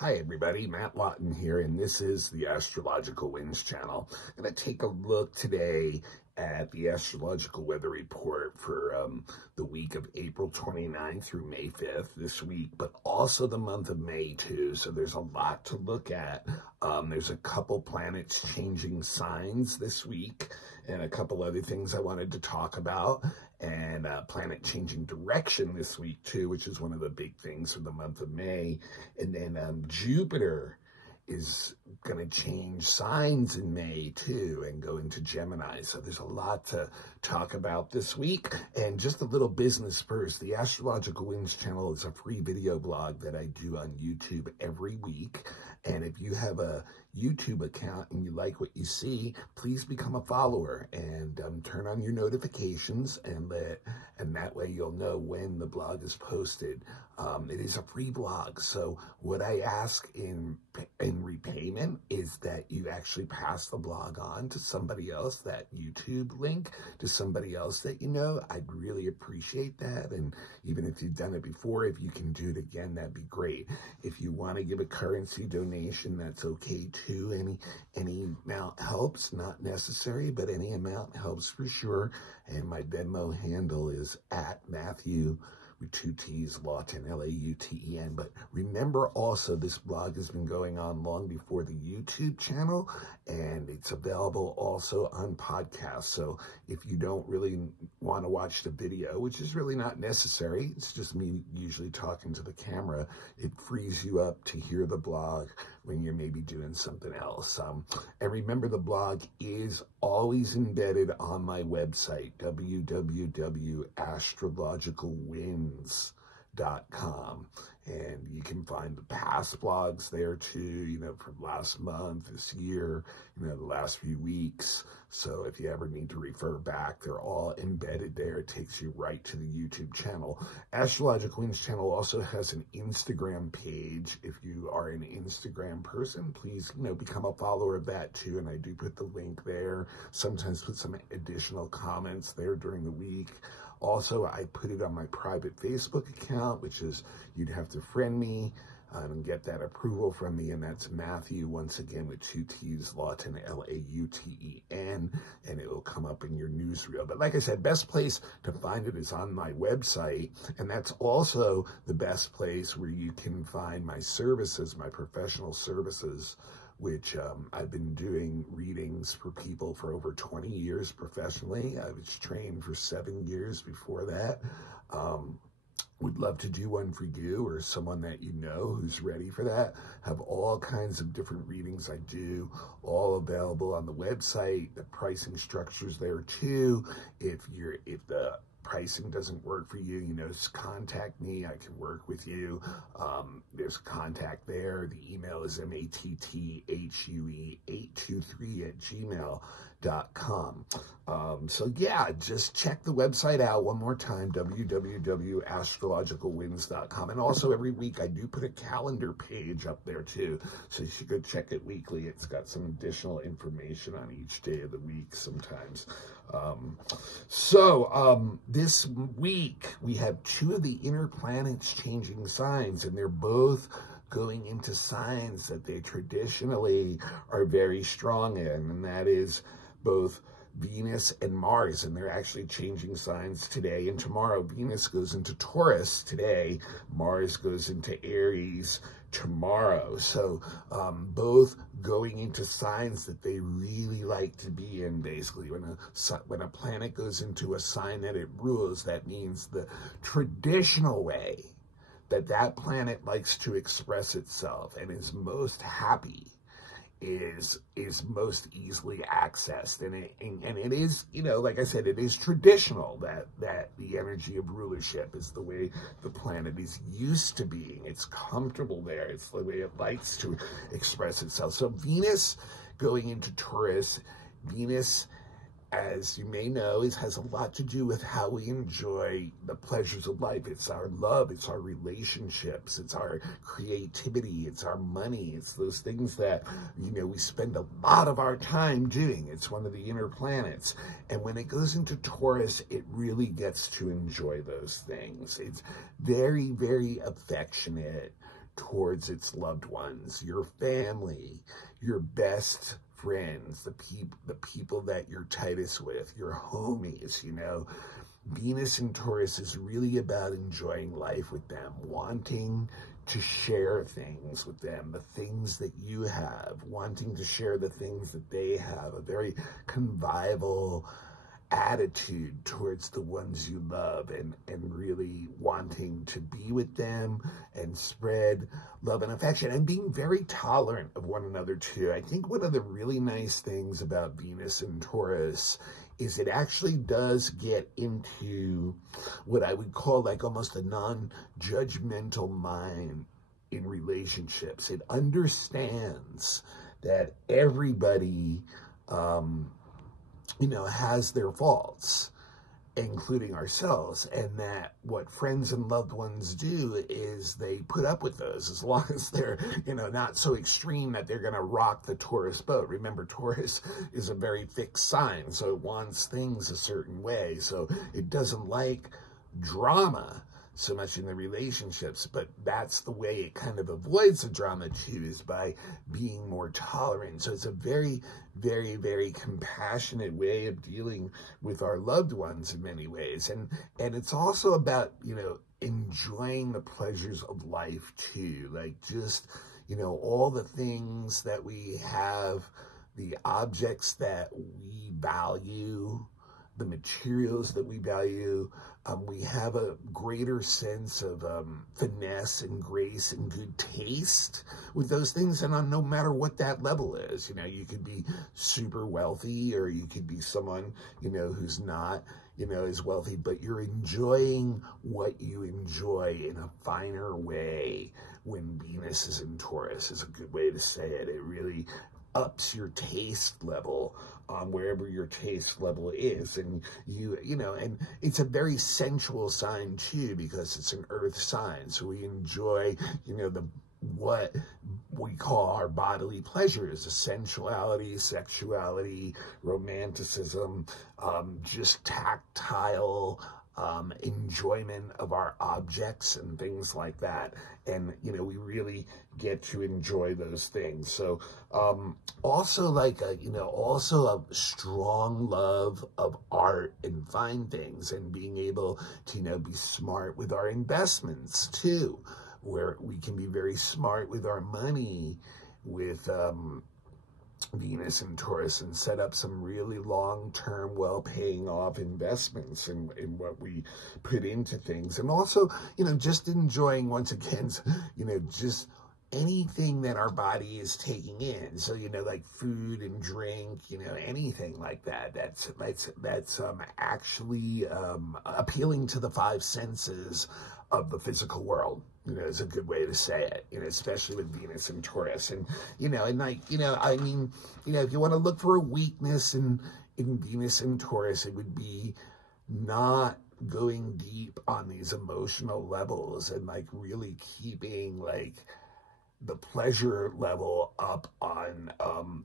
Hi everybody, Matt Lawton here, and this is the Astrological Winds channel. I'm going to take a look today at the astrological weather report for the week of April 29th through May 5th this week, but also the month of May too, so there's a lot to look at. There's a couple planets changing signs this week, and a couple other things I wanted to talk about, and planet changing direction this week too, which is one of the big things for the month of May. And then Jupiter is going to change signs in May too and go into Gemini. So there's a lot to talk about this week. And just a little business first. The Astrological Winds channel is a free video blog that I do on YouTube every week. And if you have a YouTube account and you like what you see, please become a follower and turn on your notifications, and that way you'll know when the blog is posted. It is a free blog, so what I ask in repayment is that you actually pass the blog on to somebody else, that YouTube link to somebody else that you know. I'd really appreciate that, and even if you've done it before, if you can do it again, that'd be great. If you want to give a currency donation, that's okay too. Any amount helps, not necessary, but any amount helps for sure. And my Venmo handle is @Matthew with 2 T's, Lawton, L-A-U-T-E-N. But remember also, this blog has been going on long before the YouTube channel, and it's available also on podcasts. So if you don't really want to watch the video, which is really not necessary, it's just me usually talking to the camera, it frees you up to hear the blog when you're maybe doing something else. And remember, the blog is always embedded on my website, www.astrologicalwinds.com. And you can find the past blogs there too, you know, from last month, this year, you know, the last few weeks. So if you ever need to refer back, they're all embedded there. It takes you right to the YouTube channel. Astrological Winds channel also has an Instagram page. If you are an Instagram person, please, you know, become a follower of that too. And I do put the link there, sometimes put some additional comments there during the week. Also, I put it on my private Facebook account, which is, you'd have to friend me and get that approval from me, and that's Matthew, once again, with 2 T's, Lawton, L-A-U-T-E-N, and it will come up in your newsreel. But like I said, best place to find it is on my website, and that's also the best place where you can find my services, my professional services, which I've been doing readings for people for over 20 years professionally. I was trained for 7 years before that. Would love to do one for you or someone that you know who's ready for that. Have all kinds of different readings I do, all available on the website. The pricing structure's there too. If the pricing doesn't work for you, you know, just contact me. I can work with you. There's contact there. The email is mattthue823@gmail.com. So yeah, just check the website out one more time, www.astrologicalwinds.com. And also every week I do put a calendar page up there too, so you should go check it weekly. It's got some additional information on each day of the week sometimes. This week we have 2 of the inner planets changing signs, and they're both going into signs that they traditionally are very strong in, and that is both Venus and Mars, and they're actually changing signs today and tomorrow. Venus goes into Taurus today, Mars goes into Aries tomorrow. So both going into signs that they really like to be in. Basically, when a planet goes into a sign that it rules, that means the traditional way that that planet likes to express itself and is most happy is most easily accessed. And it is, you know, like I said, it is traditional that the energy of rulership is the way the planet is used to being. It's comfortable there. It's the way it likes to express itself. So Venus going into Taurus, Venus, as you may know, has a lot to do with how we enjoy the pleasures of life. It's our love, it's our relationships, it's our creativity, it's our money, it's those things that, you know, we spend a lot of our time doing. It's one of the inner planets. And when it goes into Taurus, it really gets to enjoy those things. It's very, very affectionate, towards its loved ones, your family, your best friends, the people that you're tightest with, your homies, you know. Venus in Taurus is really about enjoying life with them, wanting to share things with them, the things that you have, wanting to share the things that they have, a very convivial attitude towards the ones you love, and really wanting to be with them and spread love and affection, and being very tolerant of one another too. I think one of the really nice things about Venus in Taurus is it actually does get into what I would call like almost a non-judgmental mind in relationships. It understands that everybody, you know, has their faults, including ourselves, and that what friends and loved ones do is they put up with those as long as they're, you know, not so extreme that they're going to rock the Taurus boat. Remember, Taurus is a very fixed sign, so it wants things a certain way, so it doesn't like drama so much in the relationships, but that's the way it kind of avoids the drama too, is by being more tolerant. So it's a very, very, very compassionate way of dealing with our loved ones in many ways. And it's also about, you know, enjoying the pleasures of life too, like just, you know, all the things that we have, the objects that we value, the materials that we value. We have a greater sense of finesse and grace and good taste with those things, and on no matter what that level is. You know, you could be super wealthy, or you could be someone, you know, who's not, you know, as wealthy, but you're enjoying what you enjoy in a finer way when Venus is in Taurus, is a good way to say it. It really ups your taste level on wherever your taste level is. And you know, and it's a very sensual sign too, because it's an earth sign. So we enjoy, you know, what we call our bodily pleasures, sensuality, sexuality, romanticism, just tactile enjoyment of our objects and things like that. And, you know, we really get to enjoy those things. So also like, you know, also a strong love of art and fine things, and being able to, you know, be smart with our investments too, where we can be very smart with our money with Venus and Taurus, and set up some really long-term, well-paying off investments in what we put into things. And also, you know, just enjoying, once again, you know, just anything that our body is taking in. So, you know, like food and drink, you know, anything like that. That's actually appealing to the five senses of the physical world. You know, is a good way to say it, you know, especially with Venus and Taurus. And, you know, and like, you know, I mean, you know, if you want to look for a weakness in Venus and Taurus, it would be not going deep on these emotional levels, and like really keeping like the pleasure level up on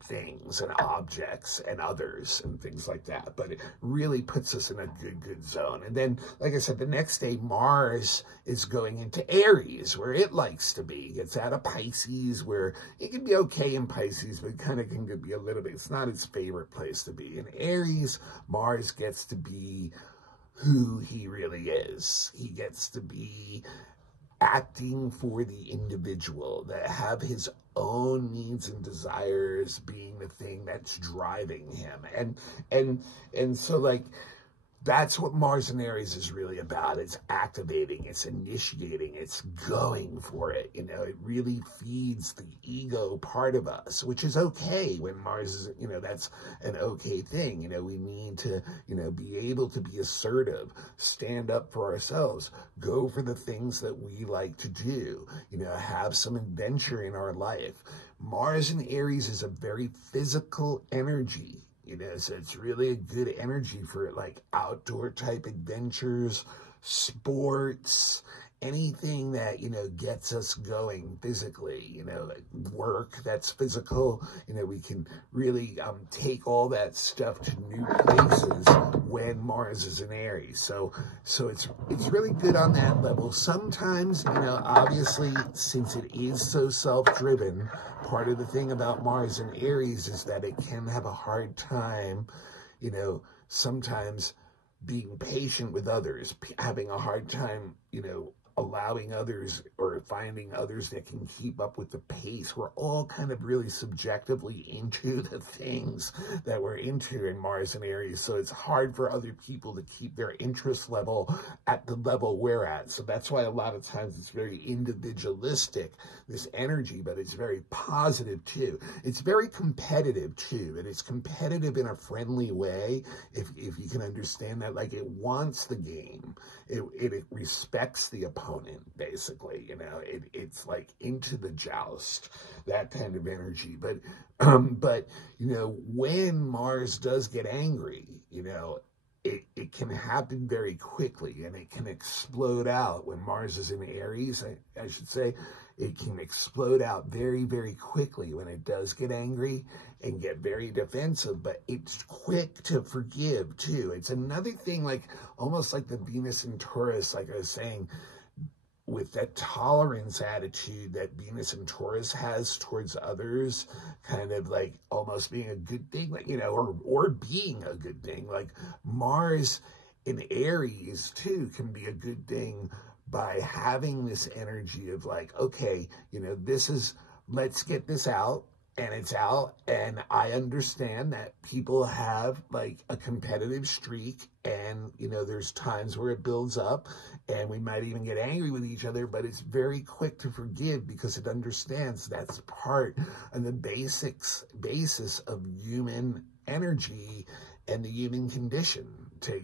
things and objects and others and things like that. But it really puts us in a good zone. And then, like I said, the next day, Mars is going into Aries, where it likes to be. It's out of Pisces, where it can be okay in Pisces, but it kind of can be a little bit, it's not its favorite place to be. In Aries, Mars gets to be who he really is. He gets to be acting for the individual, that have his own needs and desires being the thing that's driving him. And so like, that's what Mars in Aries is really about. It's activating, it's initiating, it's going for it. You know, it really feeds the ego part of us, which is okay when Mars is, you know, that's an okay thing. You know, we need to, you know, be able to be assertive, stand up for ourselves, go for the things that we like to do, you know, have some adventure in our life. Mars in Aries is a very physical energy. You know, so it's really a good energy for like outdoor type adventures, sports, anything that, gets us going physically, work that's physical, we can really take all that stuff to new places when Mars is in Aries. So it's really good on that level. Sometimes, obviously, since it is so self-driven, part of the thing about Mars in Aries is that it can have a hard time, sometimes being patient with others, having a hard time, allowing others or finding others that can keep up with the pace. We're all kind of really subjectively into the things that we're into in Mars and Aries. So it's hard for other people to keep their interest level at the level we're at. So that's why a lot of times it's very individualistic, this energy, but it's very positive too. It's very competitive too, and it's competitive in a friendly way, if you can understand that. Like, it wants the game. It respects the opponent, basically, it's like into the joust, that kind of energy. But when Mars does get angry, it can happen very quickly, and it can explode out. When Mars is in Aries, I should say, it can explode out very, very quickly when it does get angry and get very defensive, but it's quick to forgive too. It's another thing, like almost like the Venus in Taurus, like I was saying, with that tolerance attitude that Venus and Taurus has towards others, kind of like almost being a good thing, like, or being a good thing. Like Mars in Aries too can be a good thing by having this energy of like, okay, let's get this out. And it's out, and I understand that people have like a competitive streak, and there's times where it builds up, and we might even get angry with each other, but it's very quick to forgive because it understands that's part of the basis of human energy and the human condition to,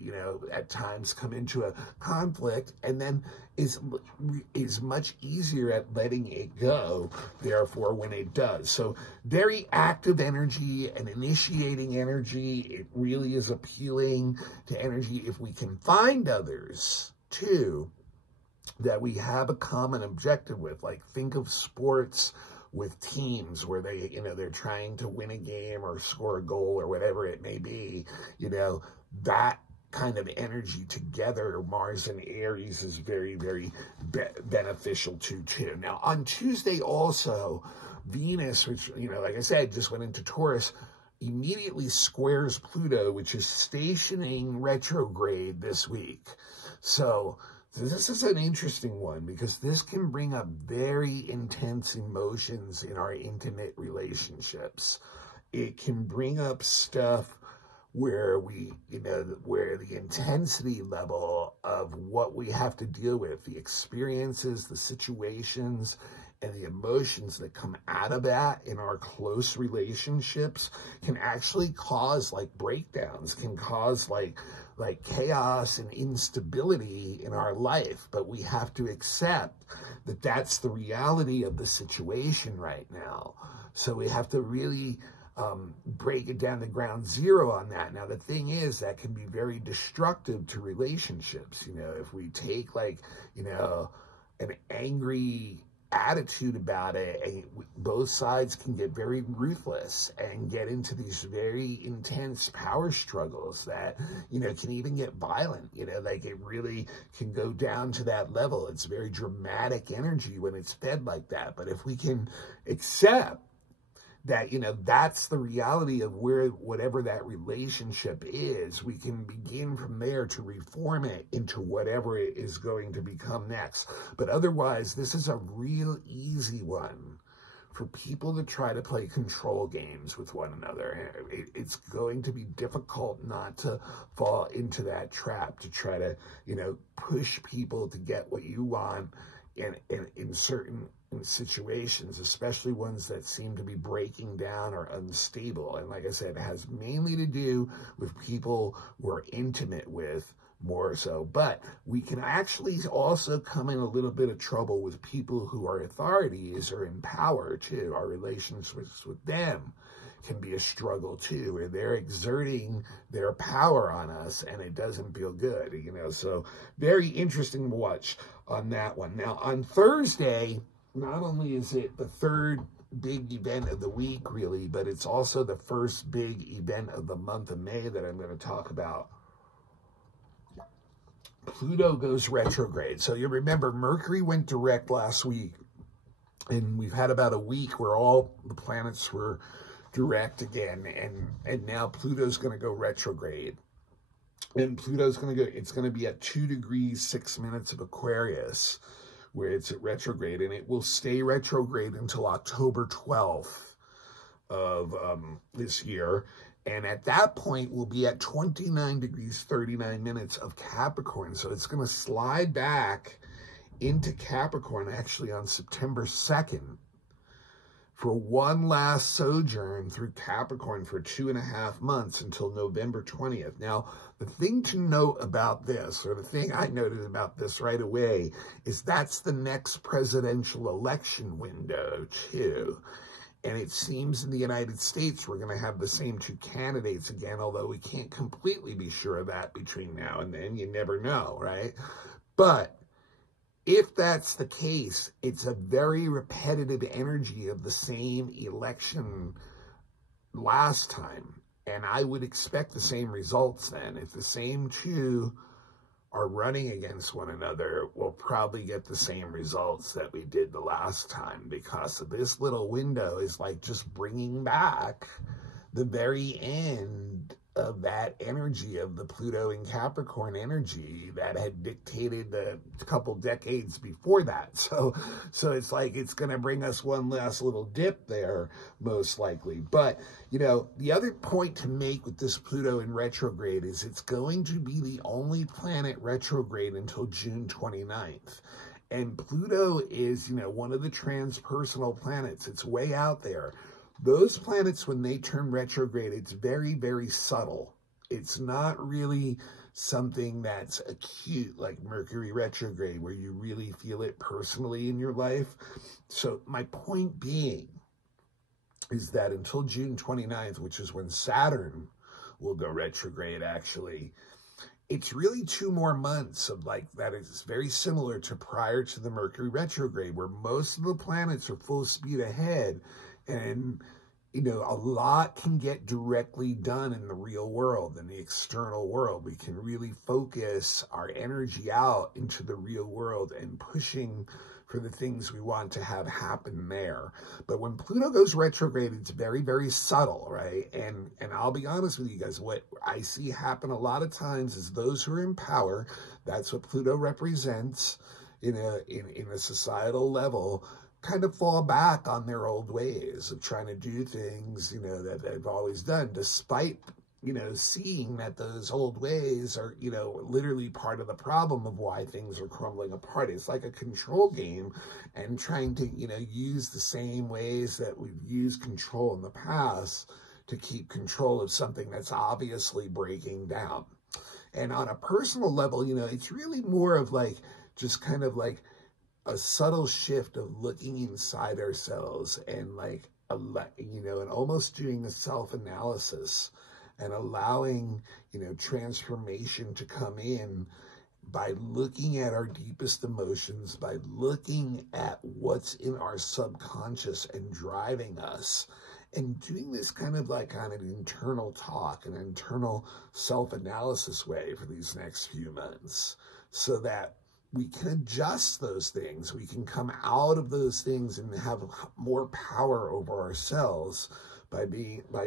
at times come into a conflict, and then is much easier at letting it go, therefore, when it does. So very active energy and initiating energy. It really is appealing to energy. If we can find others, too, that we have a common objective with, like think of sports with teams where they're trying to win a game or score a goal or whatever it may be, that kind of energy together, Mars and Aries, is very, very beneficial too. Now, on Tuesday also, Venus, which, like I said, just went into Taurus, immediately squares Pluto, which is stationing retrograde this week. So this is an interesting one because this can bring up very intense emotions in our intimate relationships. It can bring up stuff where where the intensity level of what we have to deal with, the experiences, the situations, and the emotions that come out of that in our close relationships can actually cause like breakdowns, can cause like chaos and instability in our life. But we have to accept that that's the reality of the situation right now. So we have to really break it down to ground zero on that. Now, the thing is, that can be very destructive to relationships. If we take an angry attitude about it, and both sides can get very ruthless and get into these very intense power struggles that, can even get violent, like it really can go down to that level. It's very dramatic energy when it's fed like that. But if we can accept that, that's the reality of whatever that relationship is, we can begin from there to reform it into whatever it is going to become next. But otherwise, this is a real easy one for people to try to play control games with one another. It's going to be difficult not to fall into that trap, to try to, push people to get what you want in certain situations, especially ones that seem to be breaking down or unstable. And like I said, it has mainly to do with people we're intimate with more so. But we can actually also come in a little bit of trouble with people who are authorities or in power too. Our relationships with them can be a struggle too, where they're exerting their power on us and it doesn't feel good, you know. So very interesting to watch on that one. Now on Thursday, not only is it the third big event of the week really, but it's also the first big event of the month of May that I'm going to talk about. Pluto goes retrograde. So you remember Mercury went direct last week, and we've had about a week where all the planets were direct again, and now Pluto's going to go retrograde. And Pluto's going to go, it's going to be at 2 degrees 6 minutes of Aquarius, where it's at retrograde, and it will stay retrograde until October 12th of this year. And at that point, we'll be at 29 degrees 39 minutes of Capricorn. So it's going to slide back into Capricorn actually on September 2nd for one last sojourn through Capricorn for 2.5 months until November 20th. Now, the thing to note about this, or the thing I noted about this right away, is that's the next presidential election window too. And it seems in the United States we're going to have the same two candidates again, although we can't completely be sure of that between now and then. You never know, right? But if that's the case, it's a very repetitive energy of the same election last time. And I would expect the same results then. If the same two are running against one another, we'll probably get the same results that we did the last time, because of this little window is like just bringing back the very end of that energy of the Pluto and Capricorn energy that had dictated a couple decades before that. So it's like it's going to bring us one last little dip there, most likely. But, you know, the other point to make with this Pluto in retrograde is it's going to be the only planet retrograde until June 29th. And Pluto is, you know, one of the transpersonal planets. It's way out there. Those planets, when they turn retrograde, it's very, very subtle. It's not really something that's acute, like Mercury retrograde, where you really feel it personally in your life. So my point being is that until June 29th, which is when Saturn will go retrograde, actually, it's really 2 more months of like that. Is very similar to prior to the Mercury retrograde, where most of the planets are full speed ahead. And, you know, a lot can get directly done in the real world, in the external world. We can really focus our energy out into the real world and pushing for the things we want to have happen there. But when Pluto goes retrograde, it's very, very subtle, right? And I'll be honest with you guys, what I see happen a lot of times is those who are in power, that's what Pluto represents in a societal level, kind of fall back on their old ways of trying to do things, you know, that they've always done, despite, you know, seeing that those old ways are, you know, literally part of the problem of why things are crumbling apart. It's like a control game, and trying to, you know, use the same ways that we've used control in the past to keep control of something that's obviously breaking down. And on a personal level, you know, it's really more of like, just kind of like a subtle shift of looking inside ourselves and like, you know, and almost doing a self-analysis and allowing, you know, transformation to come in by looking at our deepest emotions, by looking at what's in our subconscious and driving us, and doing this kind of like on an internal talk, an internal self-analysis way for these next few months, so that we can adjust those things. We can come out of those things and have more power over ourselves by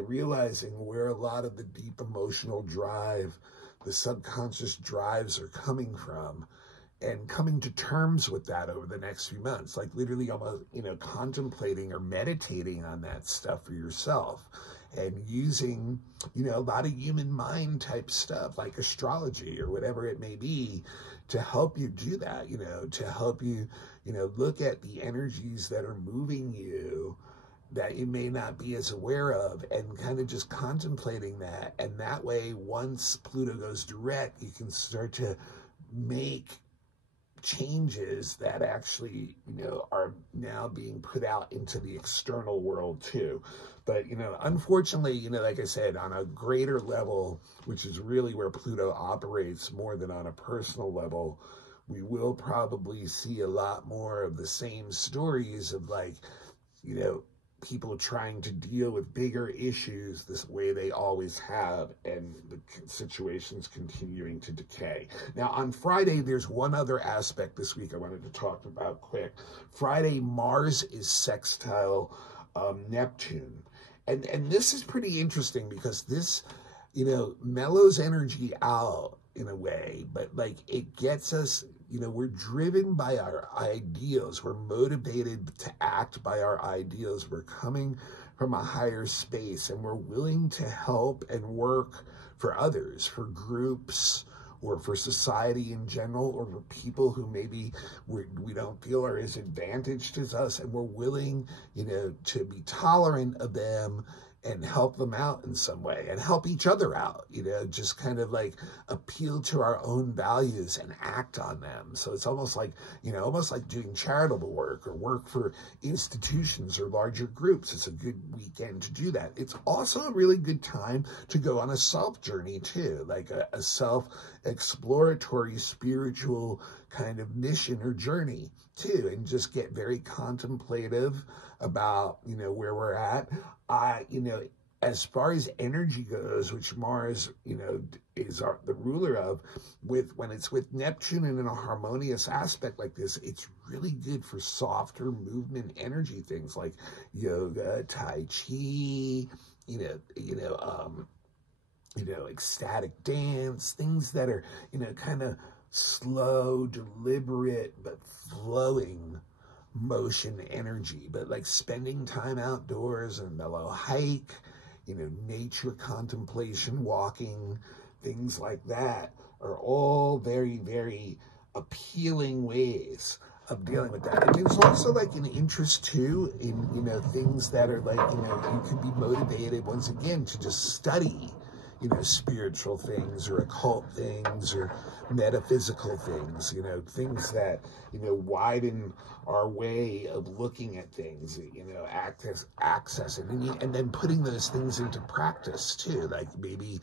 realizing where a lot of the deep emotional drive, the subconscious drives are coming from, and coming to terms with that over the next few months, like literally almost, you know, contemplating or meditating on that stuff for yourself, and using, you know, a lot of human mind type stuff like astrology or whatever it may be to help you do that, you know, to help you, you know, look at the energies that are moving you that you may not be as aware of, and kind of just contemplating that. And that way, once Pluto goes direct, you can start to make changes that actually, are now being put out into the external world too. But, unfortunately, like I said, on a greater level, which is really where Pluto operates more than on a personal level, we will probably see a lot more of the same stories of like, people trying to deal with bigger issues this way they always have, and the situation's continuing to decay. Now, on Friday, there's one other aspect this week I wanted to talk about quick. Friday, Mars is sextile Neptune. And this is pretty interesting because this, mellows energy out in a way, but like it gets us, we're driven by our ideals. We're motivated to act by our ideals. We're coming from a higher space, and we're willing to help and work for others, for groups, or for society in general, or for people who maybe we don't feel are as advantaged as us, and we're willing, to be tolerant of them and help them out in some way and help each other out, just kind of like appeal to our own values and act on them. So it's almost like, almost like doing charitable work or work for institutions or larger groups. It's a good weekend to do that. It's also a really good time to go on a self journey too, like a self-exploratory spiritual kind of mission or journey too, and just get very contemplative about, where we're at. As far as energy goes, which Mars, is the ruler of, when it's with Neptune and in a harmonious aspect like this, it's really good for softer movement energy, things like yoga, Tai Chi, ecstatic dance, things that are, kind of slow, deliberate, but flowing motion energy, but like spending time outdoors, a mellow hike, nature contemplation, walking, things like that are all very, very appealing ways of dealing with that. And there's also like an interest too in, things that are like, you could be motivated once again to just study, spiritual things or occult things or metaphysical things, things that, widen our way of looking at things, accessing, and then putting those things into practice too, like maybe,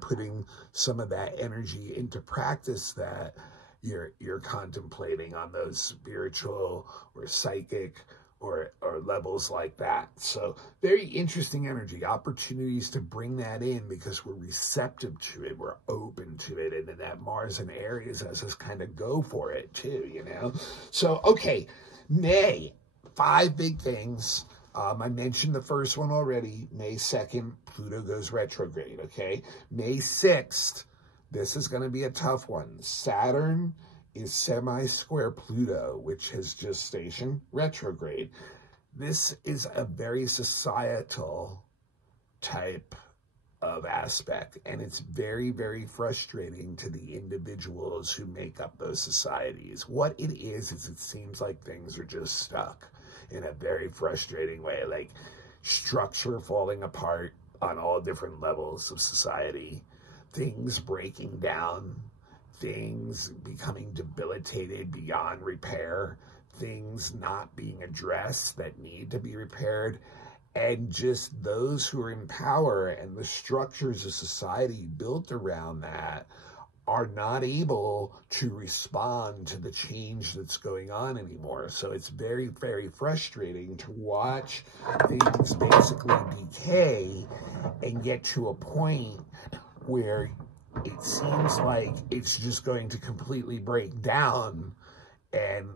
putting some of that energy into practice that you're contemplating on those spiritual or psychic or levels like that. So very interesting energy, opportunities to bring that in because we're receptive to it, we're open to it, and then that Mars and Aries has us kind of go for it too, So, okay, May, 5 big things. I mentioned the first one already. May 2nd, Pluto goes retrograde, okay? May 6th, this is going to be a tough one. Saturn is semi-square Pluto, which has just stationed retrograde. This is a very societal type of aspect, and it's very, very frustrating to the individuals who make up those societies. What it is it seems like things are just stuck in a very frustrating way, like structure falling apart on all different levels of society, things breaking down, things becoming debilitated beyond repair, things not being addressed that need to be repaired, and just those who are in power and the structures of society built around that are not able to respond to the change that's going on anymore. So it's very, very frustrating to watch things basically decay and get to a point where it seems like it's just going to completely break down and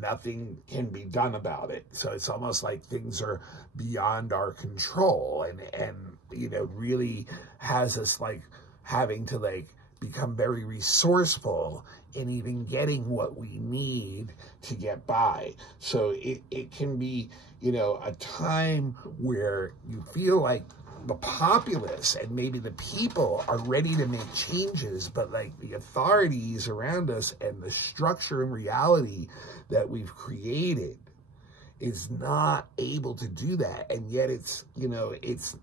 nothing can be done about it. So it's almost like things are beyond our control and really has us like having to like become very resourceful in even getting what we need to get by. So it can be, a time where you feel like the populace and maybe the people are ready to make changes, but like the authorities around us and the structure and reality that we've created is not able to do that. And yet it's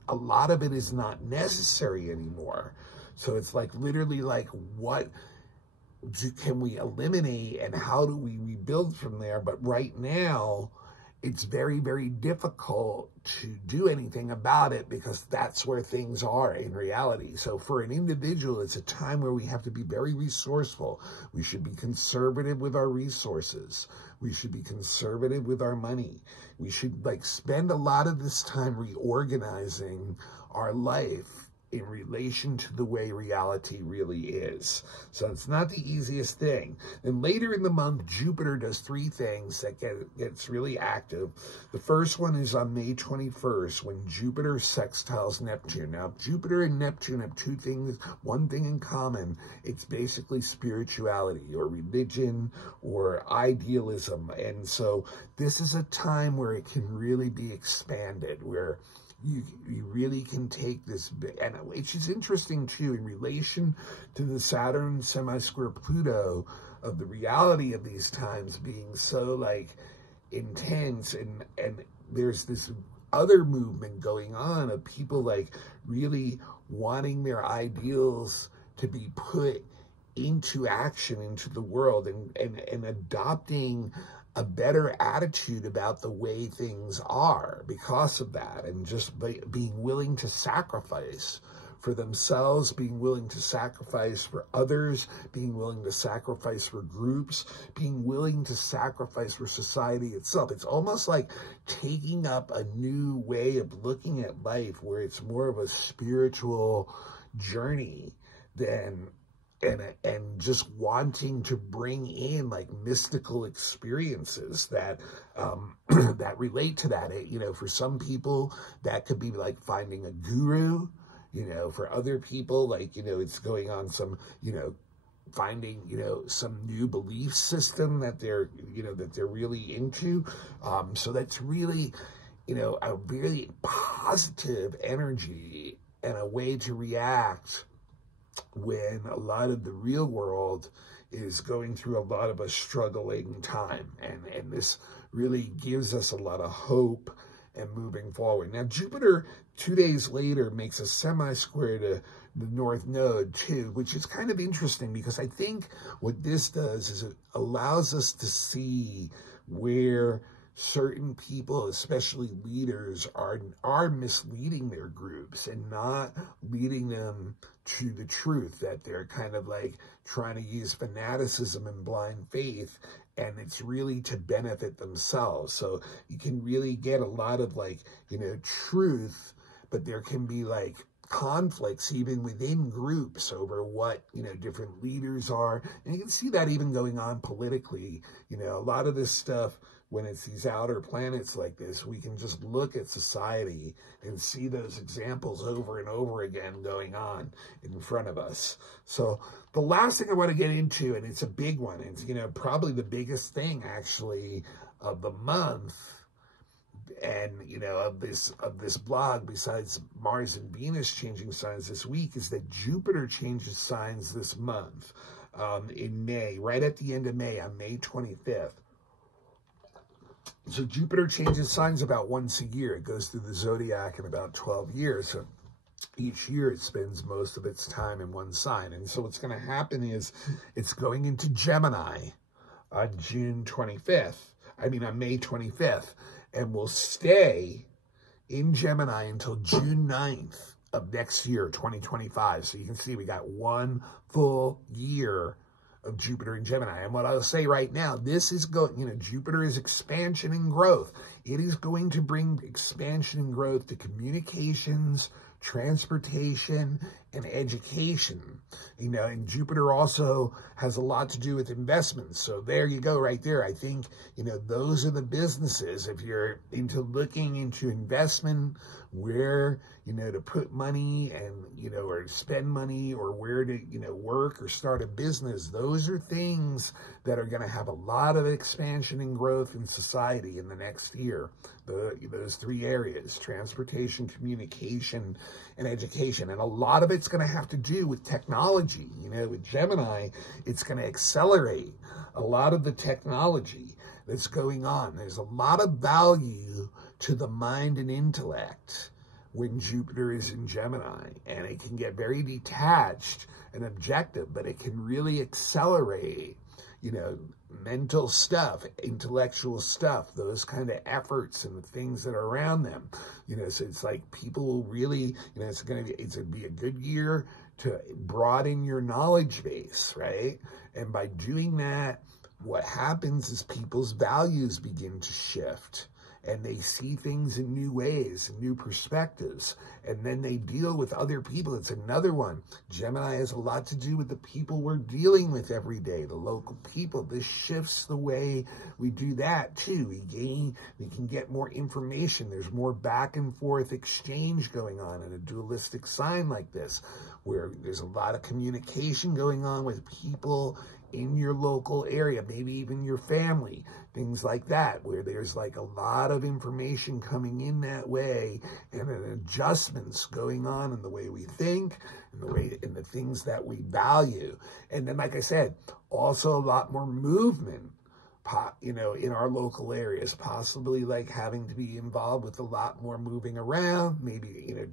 a lot of it is not necessary anymore. So it's like literally like what can we eliminate and how do we rebuild from there? But right now, it's very, very difficult to do anything about it because that's where things are in reality. So for an individual, it's a time where we have to be very resourceful. We should be conservative with our resources. We should be conservative with our money. We should spend a lot of this time reorganizing our life in relation to the way reality really is. So it's not the easiest thing. And later in the month, Jupiter does 3 things that gets really active. The first one is on May 21st when Jupiter sextiles Neptune. Now, Jupiter and Neptune have one thing in common. It's basically spirituality or religion or idealism. And so this is a time where it can really be expanded, where you really can take this, and which is interesting too, in relation to the Saturn semi-square Pluto, of the reality of these times being so intense, and there's this other movement going on of people really wanting their ideals to be put into action, into the world, and adopting a better attitude about the way things are because of that, and just being willing to sacrifice for themselves, being willing to sacrifice for others, being willing to sacrifice for groups, being willing to sacrifice for society itself. It's almost like taking up a new way of looking at life where it's more of a spiritual journey than and just wanting to bring in mystical experiences that that relate to that. For some people that could be finding a guru. For other people, it's going on some, finding, some new belief system that they're, that they're really into. So that's really, a really positive energy and a way to react when a lot of the real world is going through a lot of a struggling time. And this really gives us a lot of hope and moving forward. Now, Jupiter, 2 days later, makes a semi-square to the North Node, too, which is kind of interesting because I think what this does is it allows us to see where certain people, especially leaders, are misleading their groups and not leading them to the truth, that they're kind of trying to use fanaticism and blind faith, and it's really to benefit themselves. So you can really get a lot of truth, but there can be conflicts even within groups over what, different leaders are. And you can see that even going on politically. A lot of this stuff, when it's these outer planets like this, we can just look at society and see those examples over and over again going on in front of us. So the last thing I want to get into, and it's a big one, it's, probably the biggest thing actually of the month, and, of this blog, besides Mars and Venus changing signs this week, is that Jupiter changes signs this month, in May, right at the end of May, on May 25th. So Jupiter changes signs about once a year. It goes through the zodiac in about 12 years. So each year it spends most of its time in one sign. And so what's going to happen is it's going into Gemini on May 25th, and will stay in Gemini until June 9th of next year, 2025. So you can see we got 1 full year of Jupiter in Gemini. And what I'll say right now, this is Jupiter is expansion and growth. It is going to bring expansion and growth to communications, transportation, and education. And Jupiter also has a lot to do with investments. So there you go right there. I think, those are the businesses. If you're looking into investment, where, to put money and, or spend money, or where to, work or start a business, those are things that are going to have a lot of expansion and growth in society in the next year. Those 3 areas: transportation, communication, and education. And a lot of it's going to have to do with technology. With Gemini, it's going to accelerate a lot of the technology that's going on. There's a lot of value to the mind and intellect when Jupiter is in Gemini, and it can get very detached and objective, but it can really accelerate, you know, mental stuff, intellectual stuff, those kind of efforts and the things that are around them. You know, so it's like people will really, you know, it's going to be a good year to broaden your knowledge base, right? And by doing that, what happens is people's values begin to shift, and they see things in new ways, new perspectives, and then they deal with other people. It's another one. Gemini has a lot to do with the people we're dealing with every day, the local people. This shifts the way we do that too. We can get more information. There's more back and forth exchange going on in a dualistic sign like this, where there's a lot of communication going on with people in your local area, maybe even your family, things like that, where there's like a lot of information coming in that way, and an adjustments going on in the way we think, in the things that we value. And then, like I said, also a lot more movement, you know, in our local areas, possibly like having to be involved with a lot more moving around, maybe, you know,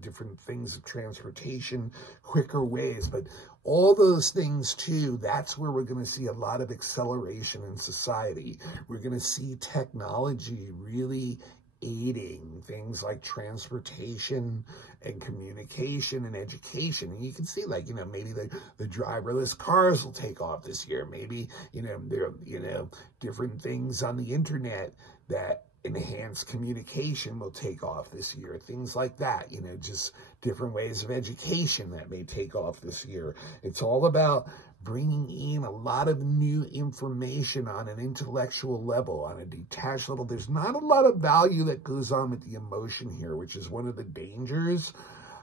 different things of transportation, quicker ways, but all those things too, that's where we're going to see a lot of acceleration in society. We're going to see technology really aiding things like transportation and communication and education. And you can see, like, you know, maybe the driverless cars will take off this year. Maybe, you know, there are, you know, different things on the internet that enhanced communication will take off this year. Things like that, you know, just different ways of education that may take off this year. It's all about bringing in a lot of new information on an intellectual level, on a detached level. There's not a lot of value that goes on with the emotion here, which is one of the dangers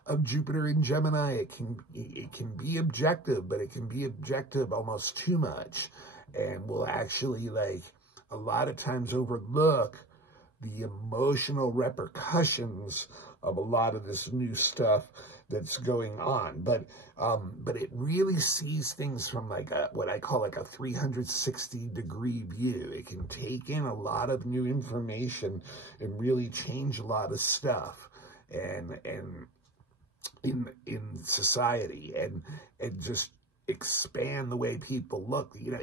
of Jupiter in Gemini. It can be objective, but it can be objective almost too much, and will actually, like, a lot of times overlook the emotional repercussions of a lot of this new stuff that's going on. But it really sees things from like what I call like a 360-degree view. It can take in a lot of new information and really change a lot of stuff and in society, and just expand the way people look, you know,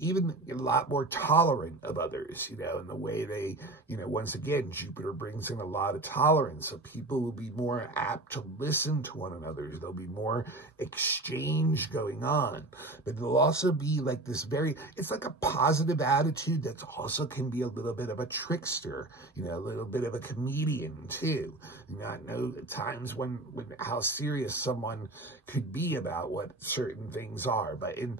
even a lot more tolerant of others, you know, in the way they, you know, once again, Jupiter brings in a lot of tolerance, so people will be more apt to listen to one another. There'll be more exchange going on, but there'll also be like this it's like a positive attitude that also can be a little bit of a trickster, you know, a little bit of a comedian too. You not know times when how serious someone could be about what certain things are, but in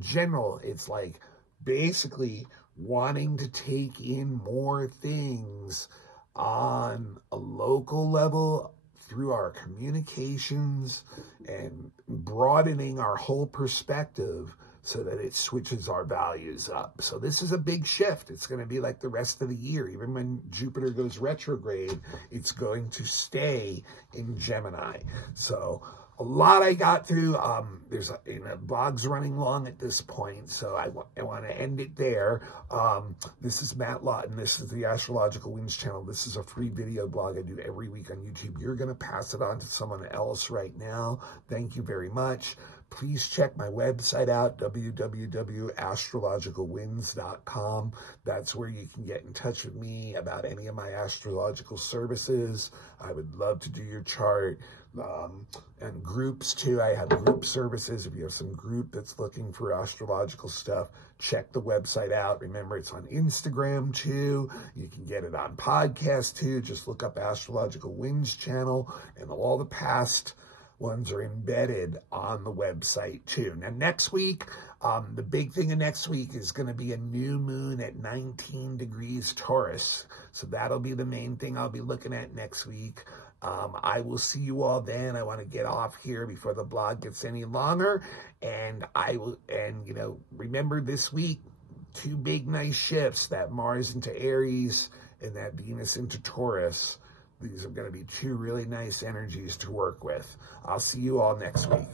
general, it's like basically wanting to take in more things on a local level through our communications and broadening our whole perspective so that it switches our values up. So this is a big shift. It's going to be like the rest of the year. Even when Jupiter goes retrograde, it's going to stay in Gemini. So a lot I got through. There's blog's running long at this point, so I want to end it there. This is Matt Lawton. This is the Astrological Winds channel. This is a free video blog I do every week on YouTube. You're going to pass it on to someone else right now. Thank you very much. Please check my website out, www.astrologicalwinds.com. That's where you can get in touch with me about any of my astrological services. I would love to do your chart. And groups too. I have group services. If you have some group that's looking for astrological stuff, check the website out. Remember, it's on Instagram too. You can get it on podcast too. Just look up Astrological Winds channel, and all the past ones are embedded on the website too. Now, next week, the big thing of next week is going to be a new moon at 19 degrees Taurus. So that'll be the main thing I'll be looking at next week. I will see you all then. I want to get off here before the blog gets any longer. And you know, remember this week, two big nice shifts, that Mars into Aries and that Venus into Taurus. These are going to be two really nice energies to work with. I'll see you all next week.